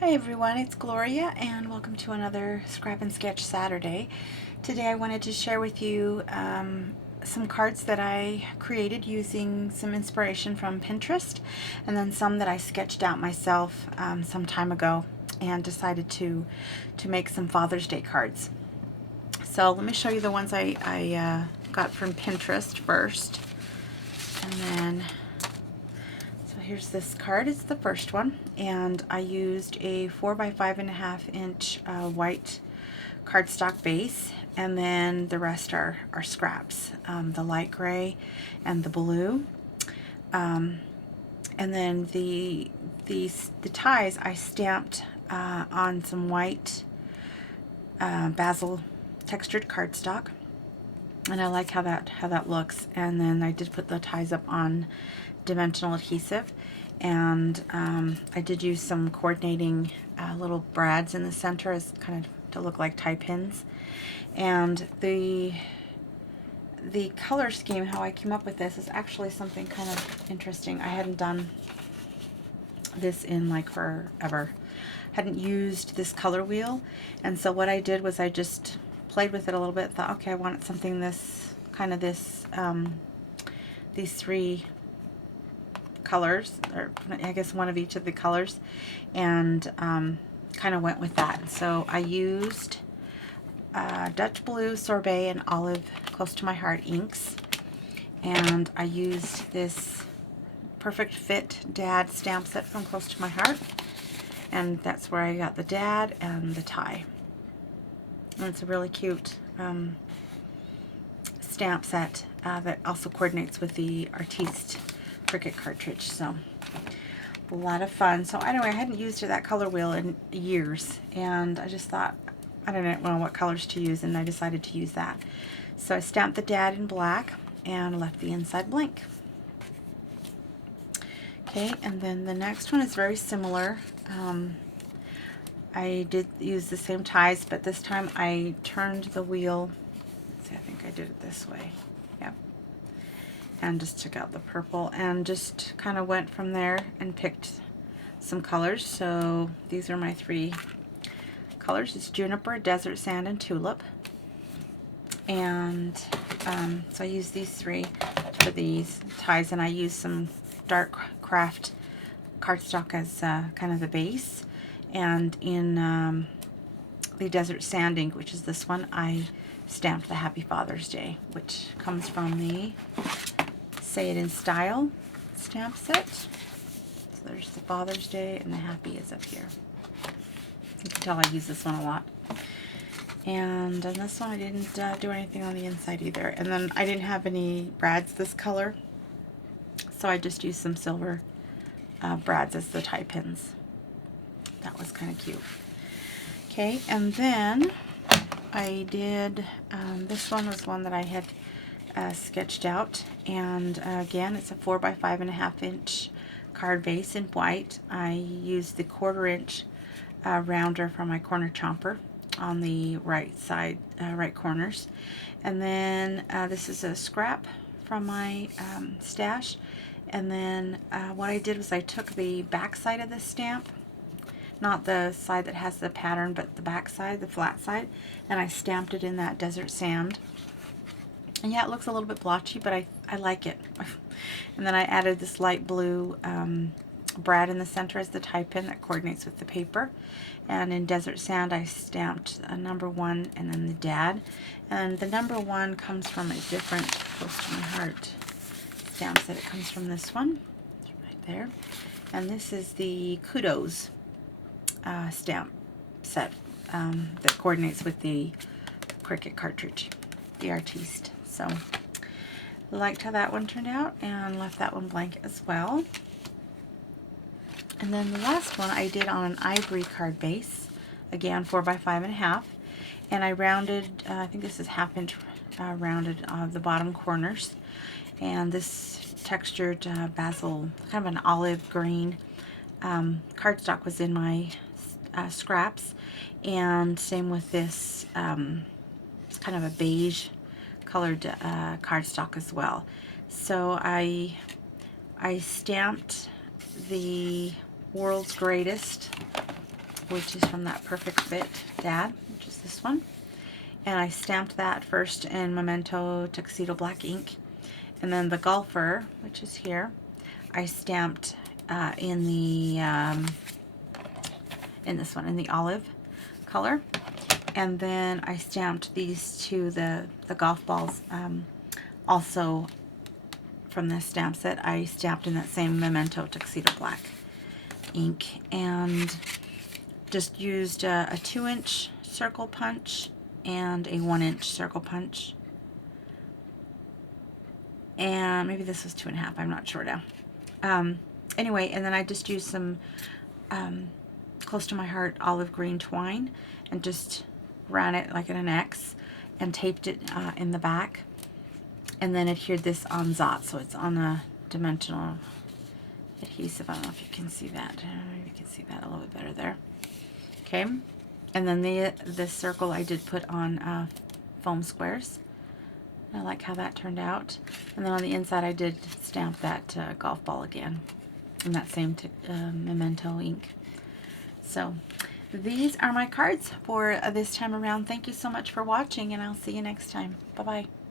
Hi everyone, it's Gloria and welcome to another Scrap and Sketch Saturday. Today I wanted to share with you some cards that I created using some inspiration from Pinterest, and then some that I sketched out myself some time ago and decided to make some Father's Day cards. So let me show you the ones I got from Pinterest first, and then so here's this card. It's the first one, and I used a 4 by 5.5 inch white cardstock base, and then the rest are scraps, the light gray and the blue, and then the ties I stamped on some white basil textured cardstock, and I like how that looks. And then I did put the ties up on dimensional adhesive, and I did use some coordinating little brads in the center as kind of to look like tie pins. And the color scheme, how I came up with this, is actually something kind of interesting. I hadn't done this in like forever. Hadn't used this color wheel, and so what I did was I just played with it a little bit, thought, okay, I wanted something this kind of this these three colors, or I guess one of each of the colors, and kind of went with that. So I used Dutch Blue, Sorbet, and Olive Close to My Heart inks, and I used this Perfect Fit Dad stamp set from Close to My Heart, and that's where I got the dad and the tie. And it's a really cute stamp set that also coordinates with the Artiste Cricut cartridge. So a lot of fun. So anyway, I hadn't used that color wheel in years, and I just thought, I don't know what colors to use, and I decided to use that. So I stamped the dad in black and left the inside blank. Okay, and then the next one is very similar. I did use the same ties, but this time I turned the wheel. Let's see, I think I did it this way. Yep. And just took out the purple and just kind of went from there and picked some colors. So these are my three colors. It's Juniper, Desert Sand, and Tulip. And so I used these three for these ties, and I used some dark craft cardstock as kind of the base. And in the Desert Sand ink, which is this one, I stamped the Happy Father's Day, which comes from the Say It in Style stamp set. So there's the Father's Day, and the Happy is up here. You can tell I use this one a lot. And on this one I didn't do anything on the inside either. And then I didn't have any brads this color, so I just used some silver brads as the tie pins. That was kind of cute. Okay, and then I did, this one was one that I had sketched out, and again, it's a 4 by 5.5 inch card base in white. I used the 1/4 inch rounder from my corner chomper on the right side, right corners. And then this is a scrap from my stash. And then what I did was I took the back side of the stamp, not the side that has the pattern, but the back side, the flat side, and I stamped it in that Desert Sand. And yeah, it looks a little bit blotchy, but I like it. And then I added this light blue brad in the center as the tie pin that coordinates with the paper. And in Desert Sand I stamped a number 1 and then the dad. And the number 1 comes from a different Close to My Heart stamp set. It comes from this one, right there. And this is the Kudos stamp set that coordinates with the Cricut cartridge, the Artiste. So I liked how that one turned out, and left that one blank as well. And then the last one I did on an ivory card base, again 4 by 5.5, and I rounded, I think this is 1/2 inch rounded the bottom corners, and this textured basil, kind of an olive green cardstock was in my scraps, and same with this kind of a beige colored cardstock as well. So I stamped the World's Greatest which is from that Perfect Fit Dad, which is this one. And I stamped that first in Memento Tuxedo Black ink. And then the Golfer, which is here, I stamped in the in this one, in the olive color. And then I stamped these two, the golf balls, also from this stamp set. I stamped in that same Memento Tuxedo Black ink, and just used a 2-inch circle punch and a 1-inch circle punch. And maybe this was 2.5, I'm not sure now. Anyway, and then I just used some close to my heart olive green twine and just ran it like in an X and taped it in the back, and then adhered this on Zot, so it's on a dimensional adhesive. I don't know if you can see that. Maybe you can see that a little bit better there. Okay, and then this circle I did put on foam squares. I like how that turned out. And then on the inside I did stamp that golf ball again in that same Memento ink. So these are my cards for this time around. Thank you so much for watching, and I'll see you next time. Bye-bye.